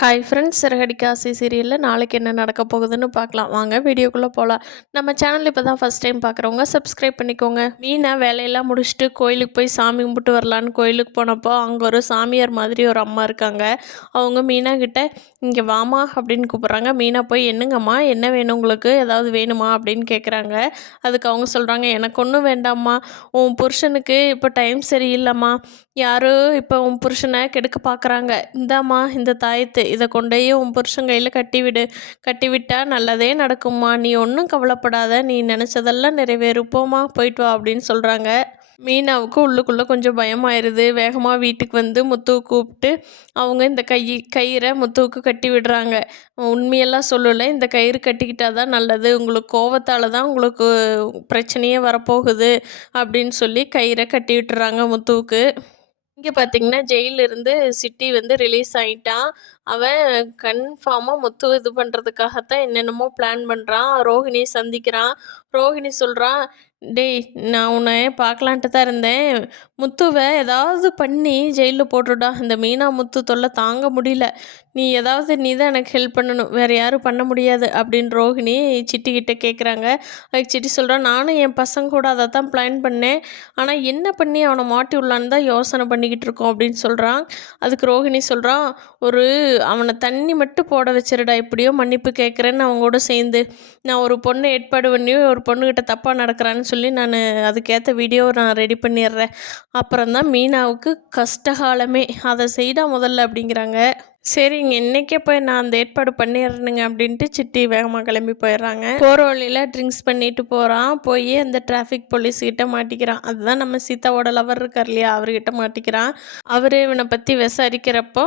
Hi friends, Siragadikka ஆசை சீரியலில் நாளைக்கு என்ன நடக்க போகுதுன்னு பார்க்கலாம். வாங்க வீடியோக்குள்ளே போகலாம். நம்ம சேனல் இப்போ தான் ஃபஸ்ட் டைம் பார்க்குறவங்க சப்ஸ்கிரைப் பண்ணிக்கோங்க. மீனா வேலையெல்லாம் முடிச்சுட்டு கோயிலுக்கு போய் சாமி கும்பிட்டு வரலான்னு கோயிலுக்கு போனப்போ அங்கே ஒரு சாமியார் மாதிரி ஒரு அம்மா இருக்காங்க. அவங்க மீனா கிட்ட இங்கே வாமா அப்படின்னு கூப்பிட்றாங்க. மீனா போய் என்னங்கம்மா, என்ன வேணும் உங்களுக்கு, ஏதாவது வேணுமா அப்படின்னு கேட்குறாங்க. அதுக்கு அவங்க சொல்கிறாங்க, எனக்கு ஒன்றும் வேண்டாம்மா, உன் புருஷனுக்கு இப்போ டைம் சரியில்லைம்மா, யாரோ இப்போ உன் புருஷனை கெடுக்க பார்க்குறாங்க, இந்தாம்மா இந்த தாயத்து, இதை கொண்டேயே உன் புருஷன் கையில் கட்டிவிடு, கட்டிவிட்டா நல்லதே நடக்கும்மா, நீ ஒன்றும் கவலைப்படாத, நீ நினச்சதெல்லாம் நிறைவேறும், போம்மா போயிட்டு வா அப்படின்னு சொல்கிறாங்க. மீனாவுக்கு உள்ளுக்குள்ளே கொஞ்சம் பயமாயிருது. வேகமாக வீட்டுக்கு வந்து முத்துவை கூப்பிட்டு அவங்க இந்த கயிறை முத்துவுக்கு கட்டி விடுறாங்க. உண்மையெல்லாம் சொல்லலை, இந்த கயிறு கட்டிக்கிட்டா தான் நல்லது, உங்களுக்கு கோவத்தால் தான் உங்களுக்கு பிரச்சனையே வரப்போகுது அப்படின்னு சொல்லி கயிறை கட்டி விட்டுறாங்க முத்துவுக்கு. இங்கே பார்த்தீங்கன்னா ஜெயிலிருந்து சிட்டி வந்து ரிலீஸ் ஆகிட்டான். அவன் கன்ஃபார்மாக முத்து இது பண்ணுறதுக்காகத்தான் என்னென்னமோ பிளான் பண்ணுறான். ரோஹிணியை சந்திக்கிறான். ரோஹிணி சொல்கிறான், டேய் நான் உன்னை பார்க்கலான்ட்டு தான் இருந்தேன், முத்துவை ஏதாவது பண்ணி ஜெயிலில் போட்டுடா, இந்த மீனா முத்து தொல்லை தாங்க முடியல, நீ தான் எனக்கு ஹெல்ப் பண்ணணும், வேறு யாரும் பண்ண முடியாது அப்படின்னு ரோஹிணி சிட்டிக்கிட்ட கேட்குறாங்க. அதுக்கு சிட்டி சொல்கிறான், நானும் என் பசங்க கூட அதை தான் பிளான் பண்ணேன், ஆனால் என்ன பண்ணி அவனை மாட்டி விடலான்னு தான் யோசனை பண்ணிக்கிட்டு இருக்கோம் அப்படின்னு சொல்கிறான். அதுக்கு ரோஹிணி சொல்கிறான், அவனை தண்ணி மட்டும் போட வச்சிருடா, எப்படியோ மன்னிப்பு கேட்குறேன்னு அவங்க கூட சேர்ந்து, நான் ஒரு பொண்ணை ஏற்பாடு பண்ணி ஒரு பொண்ணுக்கிட்ட தப்பாக நடக்கிறான்னு சொல்லி நான் அதுக்கேற்ற வீடியோவை நான் ரெடி பண்ணிடுறேன், அப்புறம்தான் மீனாவுக்கு கஷ்டகாலமே, அதை செய்டா முதல்ல அப்படிங்கிறாங்க. சரிங்க, இன்றைக்கே போய் நான் அந்த ஏற்பாடு பண்ணிடுறேனுங்க அப்படின்ட்டு சிட்டி வேகமாக கிளம்பி போயிடுறாங்க. போகிற வழியில் ட்ரிங்க்ஸ் பண்ணிட்டு போகிறான். போய் அந்த டிராஃபிக் போலீஸ்கிட்ட மாட்டிக்கிறான். அதுதான் நம்ம சீதாவோட லவர் இருக்கார் இல்லையா, அவர்கிட்ட மாட்டிக்கிறான். அவர் இவனை பற்றி விசாரிக்கிறப்போ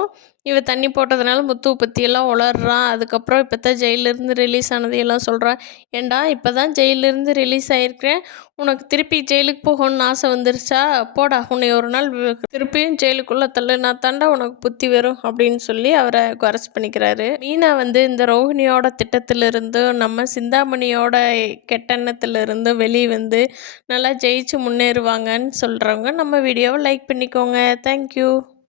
இவன் தண்ணி போட்டதுனால முத்துவை பற்றியெல்லாம் உளர்றான். அதுக்கப்புறம் இப்போ தான் ஜெயிலிருந்து ரிலீஸ் ஆனதையெல்லாம் சொல்கிறான். ஏண்டா இப்போ தான் ஜெயிலிருந்து ரிலீஸ் ஆகிருக்கிறேன், உனக்கு திருப்பி ஜெயிலுக்கு போகணும்னு ஆசை வந்துருச்சா, போடா உன்னை ஒரு நாள் திருப்பியும் ஜெயிலுக்குள்ளே தள்ளுனா தாண்டா உனக்கு புத்தி வரும் அப்படின்னு சொல்லி அவரை அரெஸ்ட் பண்ணிக்கிறாரு. மீனா வந்து இந்த ரோஹிணியோட திட்டத்திலிருந்து நம்ம சிந்தாமணியோட கெட்டெண்ணத்திலிருந்து வெளியே வந்து நல்லா ஜெயிச்சு முன்னேறுவாங்கன்னு சொல்கிறவங்க நம்ம வீடியோவை லைக் பண்ணிக்கோங்க. தேங்க்யூ.